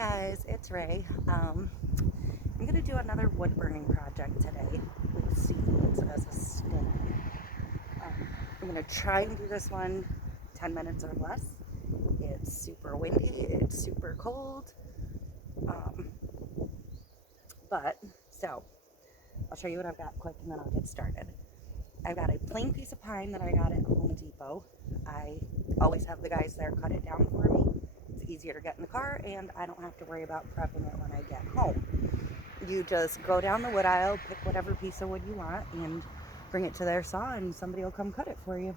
Guys, it's Ray. I'm going to do another wood burning project today with seeds as a stain. I'm going to try and do this one 10 minutes or less. It's super windy, it's super cold. So I'll show you what I've got quick and then I'll get started. I've got a plain piece of pine that I got at Home Depot. I always have the guys there cut it down for me. It's easier to get in the car and I don't have to worry about prepping it when I get home. You just go down the wood aisle, pick whatever piece of wood you want and bring it to their saw and somebody will come cut it for you.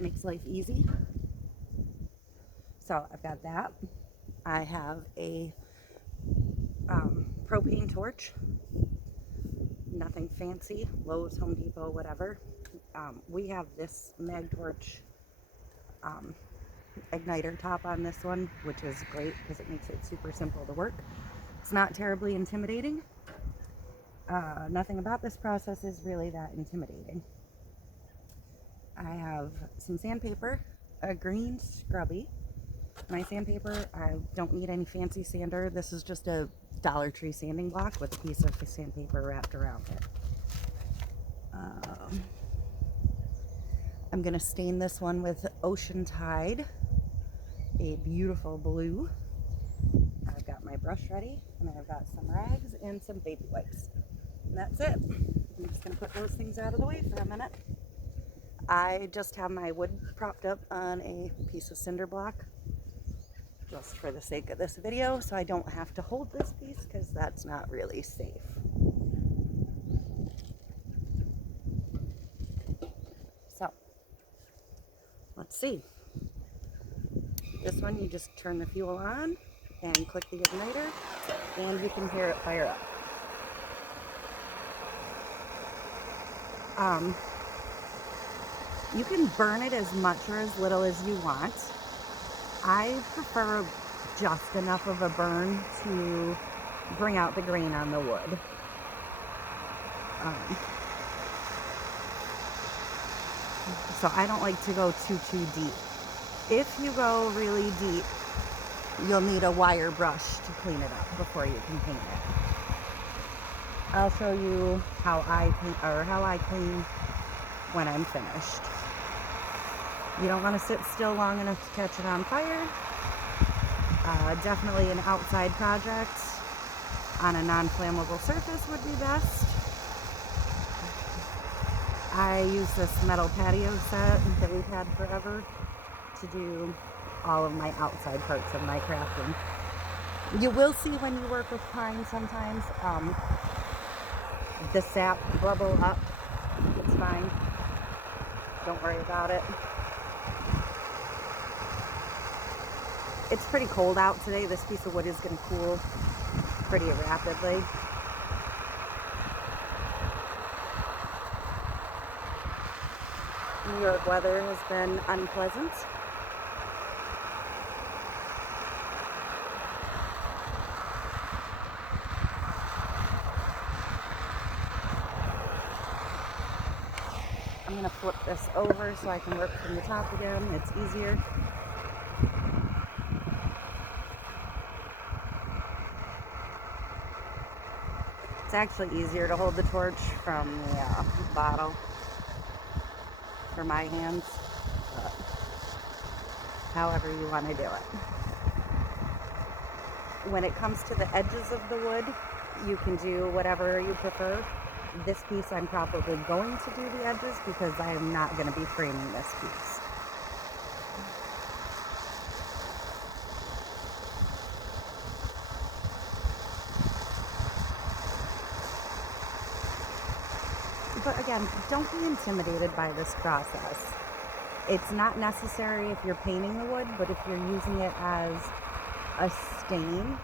Makes life easy. So I've got that. I have a propane torch. Nothing fancy. Lowe's, Home Depot, whatever. We have this mag torch igniter top on this one, which is great because it makes it super simple to work. It's not terribly intimidating. Nothing about this process is really that intimidating. I have some sandpaper, a green scrubby. My sandpaper, I don't need any fancy sander. This is just a Dollar Tree sanding block with a piece of sandpaper wrapped around it. I'm going to stain this one with Ocean Tide, a beautiful blue. I've got my brush ready, and I've got some rags and some baby wipes. And that's it. I'm just going to put those things out of the way for a minute. I just have my wood propped up on a piece of cinder block, just for the sake of this video, so I don't have to hold this piece because that's not really safe. So, let's see. This one you just turn the fuel on and click the igniter and you can hear it fire up. You can burn it as much or as little as you want. I prefer just enough of a burn to bring out the grain on the wood. So I don't like to go too deep. If you go really deep, you'll need a wire brush to clean it up before you can paint it. I'll show you how I paint, or how I clean when I'm finished. You don't want to sit still long enough to catch it on fire. Definitely an outside project on a non-flammable surface would be best. I use this metal patio set that we've had forever to do all of my outside parts of my crafting. You will see when you work with pine sometimes the sap bubble up. It's fine. Don't worry about it. It's pretty cold out today. This piece of wood is going to cool pretty rapidly. New York weather has been unpleasant. I'm going to flip this over so I can work from the top again. It's easier. It's actually easier to hold the torch from the bottle for my hands, but however you want to do it. When it comes to the edges of the wood, you can do whatever you prefer. This piece I'm probably going to do the edges because I am not going to be framing this piece. But again, don't be intimidated by this process. It's not necessary if you're painting the wood, but if you're using it as a stain,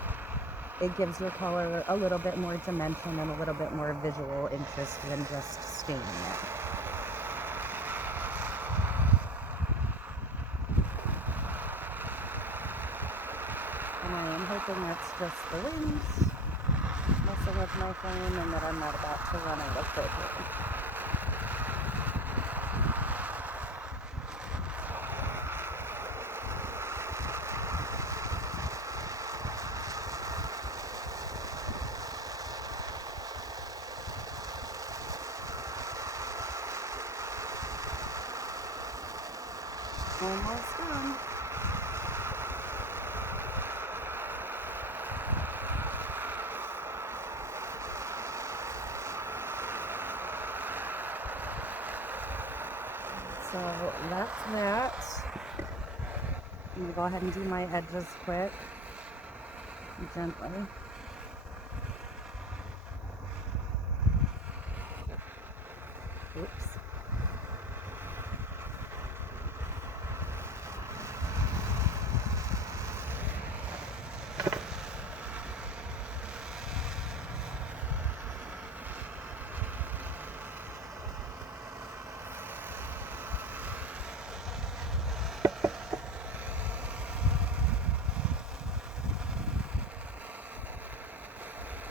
it gives your color a little bit more dimension and a little bit more visual interest than just staining it. And I am hoping that's just the wind messing with my flame and that I'm not about to run out of propane. Almost done. So that's that. I'm going to go ahead and do my edges quick, gently. Oops.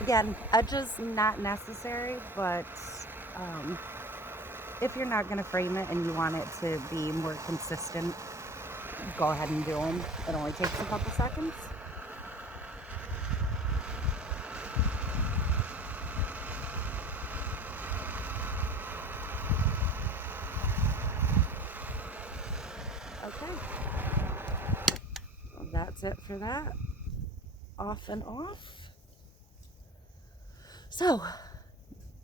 Again, edges not necessary, but if you're not going to frame it and you want it to be more consistent, go ahead and do them. It only takes a couple seconds. Okay. Well, that's it for that. Off and off. So,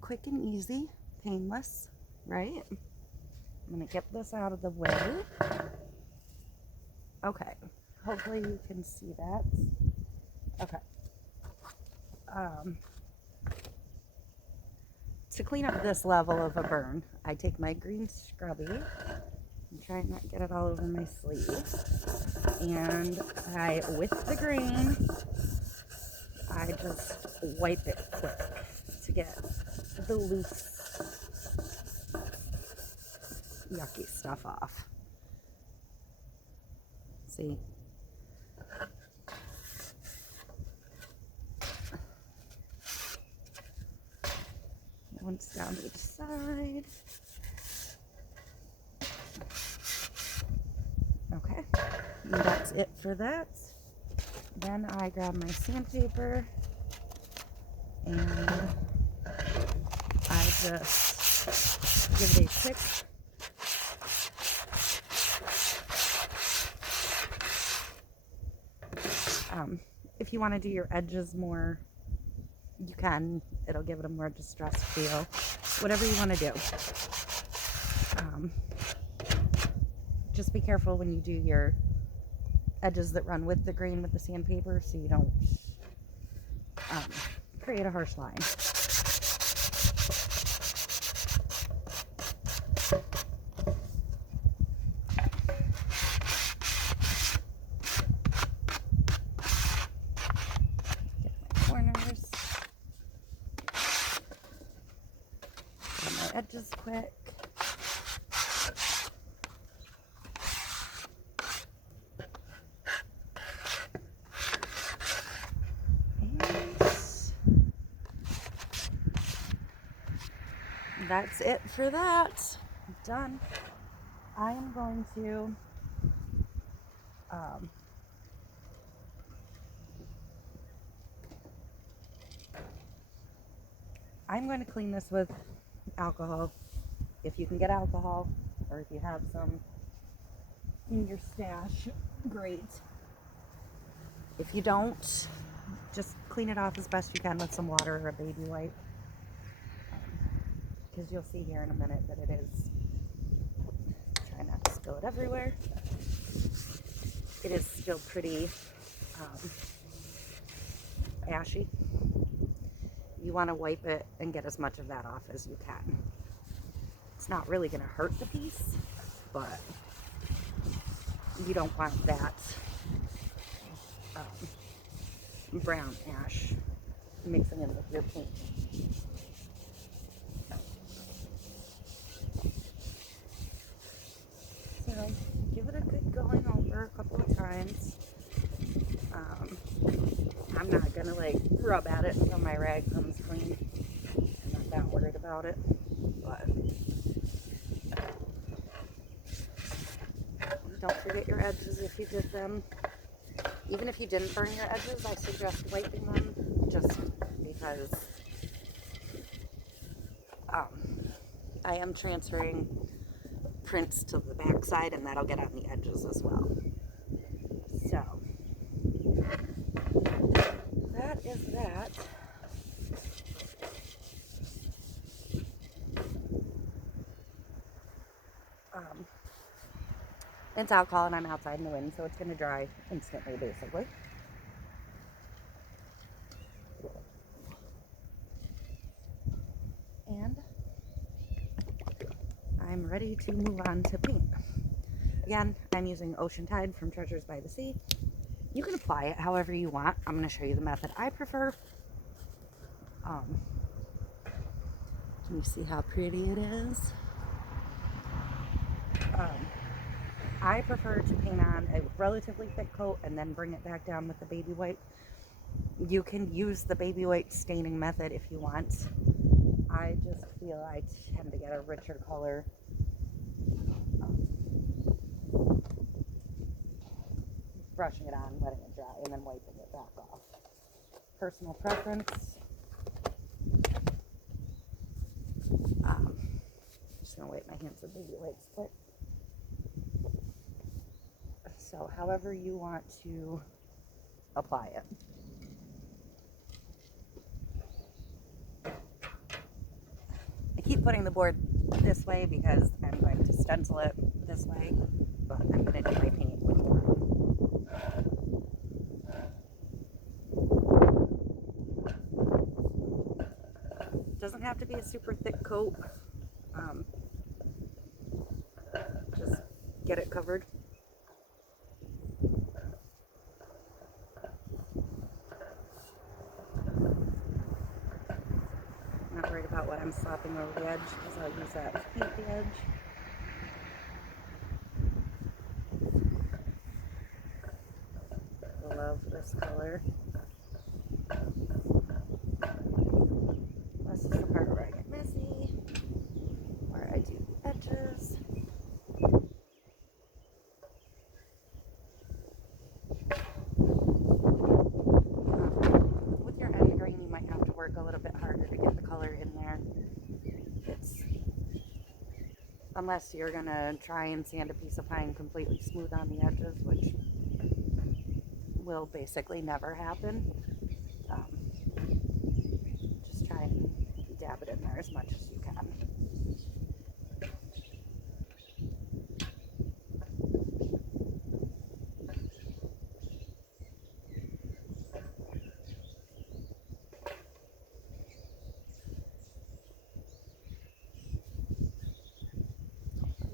quick and easy, painless, right? I'm going to get this out of the way. Okay. Hopefully you can see that. Okay. To clean up this level of a burn, I take my green scrubby and try not to get it all over my sleeve. And with the green, I just wipe it quick to get the loose, yucky stuff off. See? Once down to each side. Okay, and that's it for that. Then I grab my sandpaper and I just give it a quick if you want to do your edges more, you can. It'll give it a more distressed feel. Whatever you want to do. Just be careful when you do your edges that run with the green with the sandpaper so you don't create a harsh line. Edges quick. And that's it for that. Done. I am going to clean this with alcohol. If you can get alcohol, or if you have some in your stash, great. If you don't, just clean it off as best you can with some water or a baby wipe, because you'll see here in a minute that it is, try not to spill it everywhere, it is still pretty ashy. You want to wipe it and get as much of that off as you can. It's not really going to hurt the piece, but you don't want that brown ash mixing in with your paint. So give it a good going over a couple of times. I'm not gonna like rub at it until my rag comes clean. I'm not that worried about it, but don't forget your edges if you did them. Even if you didn't burn your edges, I suggest wiping them, just because I am transferring prints to the back side, and that'll get on the edges as well. So that is that. It's alcohol and I'm outside in the wind, so it's going to dry instantly, basically. And I'm ready to move on to paint. Again, I'm using Ocean Tide from Treasures by the Sea. You can apply it however you want. I'm going to show you the method I prefer. Can you see how pretty it is? I prefer to paint on a relatively thick coat and then bring it back down with the baby white. You can use the baby white staining method if you want. I just feel I tend to get a richer color brushing it on, letting it dry, and then wiping it back off. Personal preference. I'm just going to wipe my hands with baby wipes quick. So however you want to apply it. I keep putting the board this way because I'm going to stencil it this way, but I'm going to do my paint with the board. Doesn't have to be a super thick coat. Just get it covered. I'm not worried about what I'm slapping over the edge because I'll use that to paint the edge. I love this color. This is the part where I get messy, where I do the edges. With your end grain, you might have to work a little bit harder to get the color in there. Unless you're gonna try and sand a piece of pine completely smooth on the edges, which will basically never happen. Just try and dab it in there as much as you can.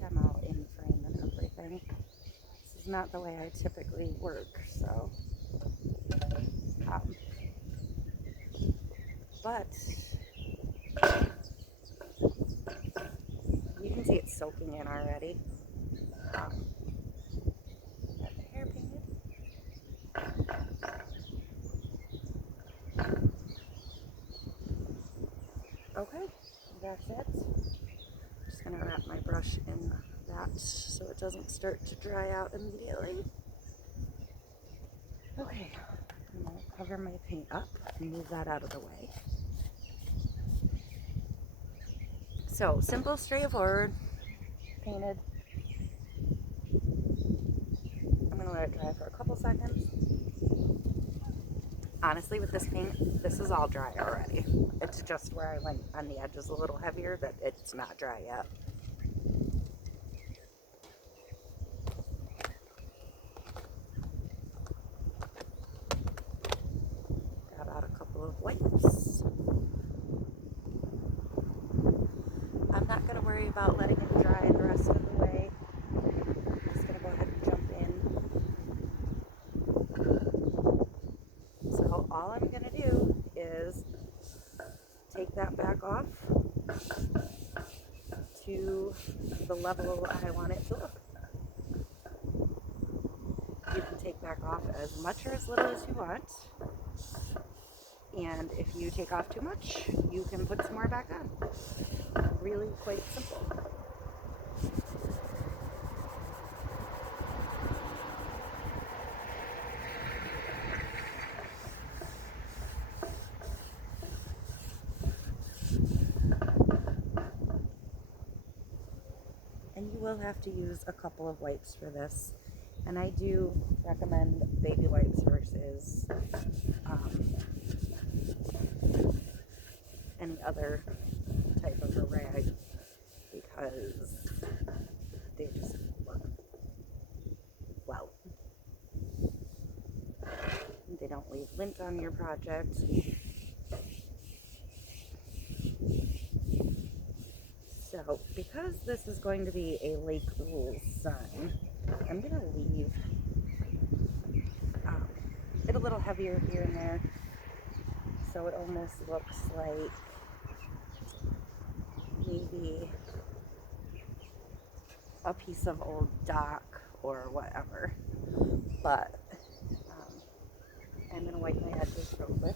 I'm all in frame and everything. This is not the way I typically work, so but you can see it's soaking in already. Got the hair painted. Okay, that's it. I'm just gonna wrap my brush in that so it doesn't start to dry out immediately. Okay, I'm gonna cover my paint up and move that out of the way. So, simple, straightforward, painted. I'm gonna let it dry for a couple seconds. Honestly, with this paint, this is all dry already. It's just where I went on the edges a little heavier that it's not dry yet. Got out a couple of wipes. I'm not going to worry about letting it dry the rest of the way. I'm just going to go ahead and jump in. So all I'm going to do is take that back off to the level I want it to look. You can take back off as much or as little as you want. And if you take off too much, you can put some more back on. Really quite simple. And you will have to use a couple of wipes for this, and I do recommend baby wipes versus any other type of a rag, because they just work well. They don't leave lint on your project. So, because this is going to be a lake rules sign, I'm going to leave it a little heavier here and there, so it almost looks like maybe a piece of old dock or whatever. But I'm going to wipe my edges real quick.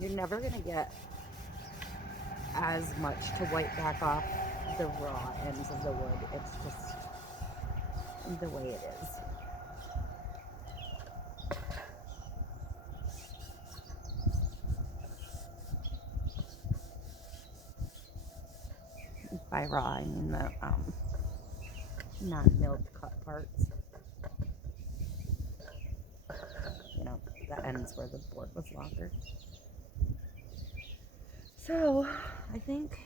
You're never going to get as much to wipe back off the raw ends of the wood. It's just the way it is. By raw, I mean the non-milled cut parts. You know, the ends where the board was longer. So, I think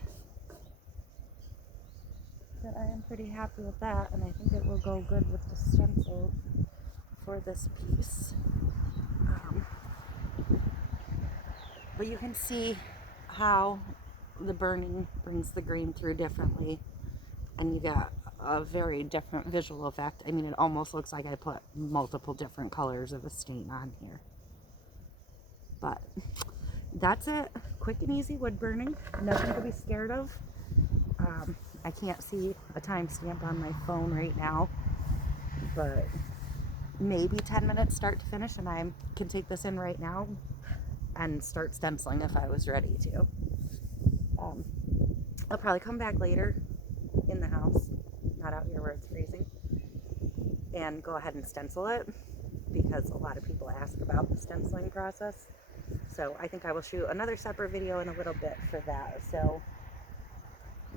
that I am pretty happy with that, and I think it will go good with the stencil for this piece. But you can see how the burning brings the green through differently, and you get a very different visual effect. I mean, it almost looks like I put multiple different colors of a stain on here. But that's it. Quick and easy wood burning. Nothing to be scared of. I can't see a timestamp on my phone right now, but maybe 10 minutes start to finish, and I can take this in right now and start stenciling if I was ready to. I'll probably come back later in the house, not out here where it's freezing, and go ahead and stencil it, because a lot of people ask about the stenciling process. So I think I will shoot another separate video in a little bit for that. So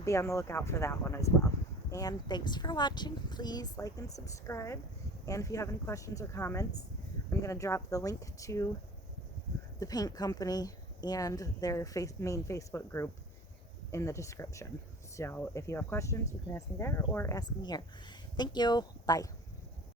be on the lookout for that one as well. And thanks for watching. Please like and subscribe. And if you have any questions or comments, I'm going to drop the link to the paint company and their main Facebook group in the description. So if you have questions, you can ask me there or ask me here. Thank you. Bye.